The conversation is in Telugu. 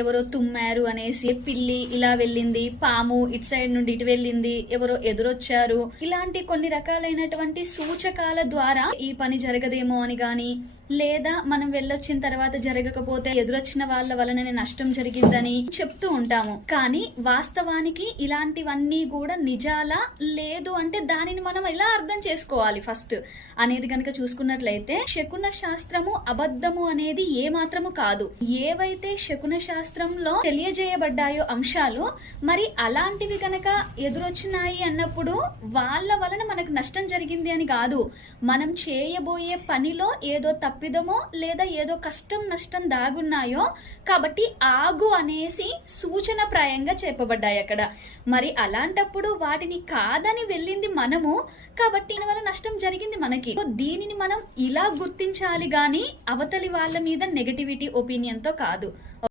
ఎవరో తుమ్మారు అనేసి, పిల్లి ఇలా వెళ్ళింది, పాము ఇటు సైడ్ నుండి ఇటు వెళ్ళింది, ఎవరో ఎదురొచ్చారు, ఇలాంటి కొన్ని రకాలైనటువంటి సూచకాల ద్వారా ఈ పని జరగదేమో అని గాని, లేదా మనం వెళ్ళొచ్చిన తర్వాత జరగకపోతే ఎదురొచ్చిన వాళ్ళ వలన నష్టం జరిగిందని చెప్తూ ఉంటాము. కానీ వాస్తవానికి ఇలాంటివన్నీ కూడా నిజాలా లేదు అంటే దానిని మనం ఎలా అర్థం చేసుకోవాలి ఫస్ట్ అనేది గనక చూసుకున్నట్లయితే, శకున శాస్త్రము అబద్ధము అనేది ఏ మాత్రము కాదు. ఏవైతే శకున శాస్త్రంలో తెలియజేయబడ్డాయో అంశాలు, మరి అలాంటివి గనక ఎదురొచ్చినాయి అన్నప్పుడు వాళ్ళ వలన మనకు నష్టం జరిగింది అని కాదు. మనం చేయబోయే పనిలో ఏదో తప్పిదమో లేదా ఏదో కష్టం నష్టం దాగున్నాయో కాబట్టి ఆగు అనేసి సూచన ప్రాయంగా చెప్పబడ్డాయి అక్కడ. మరి అలాంటప్పుడు వాటిని కాదని వెళ్ళింది మనము, కాబట్టి దీని వల్ల నష్టం జరిగింది మనకి. దీనిని మనం ఇలా గుర్తించాలి గాని అవతలి వాళ్ళ మీద నెగటివిటీ ఒపీనియన్ తో కాదు.